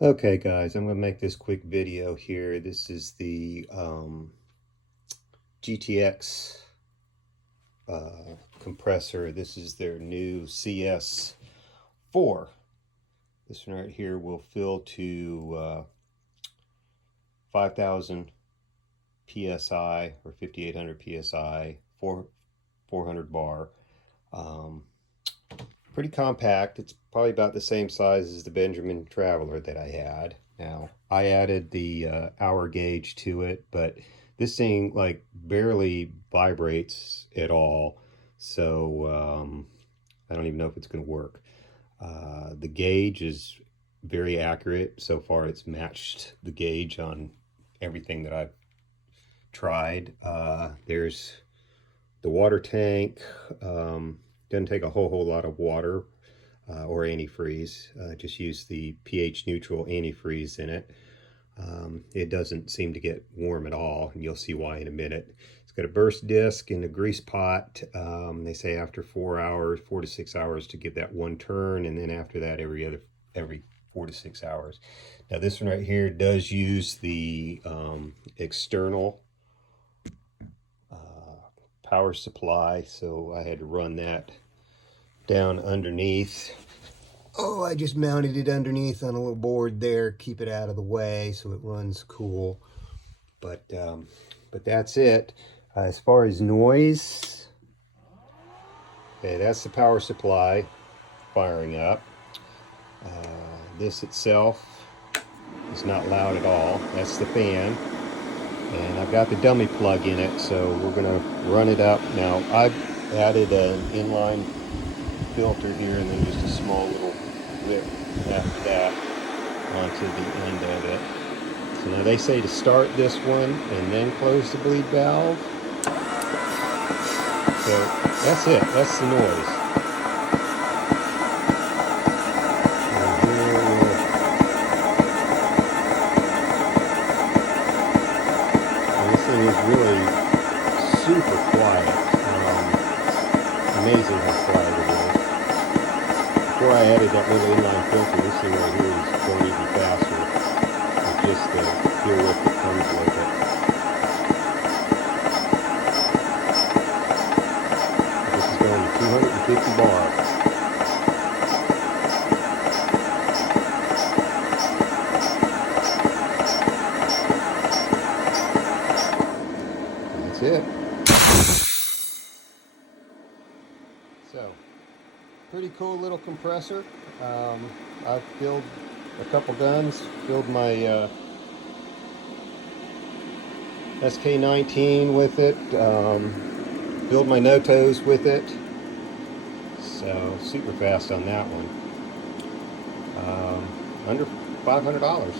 Okay guys, I'm going to make this quick video here. This is the GTX compressor. This is their new CS4. This one right here will fill to 5,000 PSI or 5,800 PSI, 400 bar. Um, Pretty compact. It's probably about the same size as the Benjamin Traveler that I had. Now, I added the hour gauge to it, but this thing like barely vibrates at all. So I don't even know if it's going to work. The gauge is very accurate. So far, it's matched the gauge on everything that I've tried. There's the water tank. Doesn't take a whole lot of water or antifreeze. Just use the pH neutral antifreeze in it. It doesn't seem to get warm at all, and you'll see why in a minute. It's got a burst disc and a grease pot. They say after 4 hours, 4 to 6 hours to give that one turn, and then after that every 4 to 6 hours. Now this one right here does use the external power supply, so I had to run that down underneath. Oh, I just mounted it underneath on a little board there, keep it out of the way so it runs cool. But that's it. As far as noise, okay, that's the power supply firing up. This itself is not loud at all. That's the fan. And I've got the dummy plug in it, so we're gonna run it up. Now, I've added an inline filter here and then just a small little lip after that onto the end of it. So now they say to start this one and then close the bleed valve. So that's it, that's the noise. And this thing is really super quiet. Amazing how quiet it is. Before I added that little inline filter, this thing right here is going even faster with just the fuel lift that comes with it. This is going to 250 bar. And that's it. So, pretty cool little compressor. I've filled a couple guns, filled my SK19 with it, filled my Notos with it. So super fast on that one. Under $500.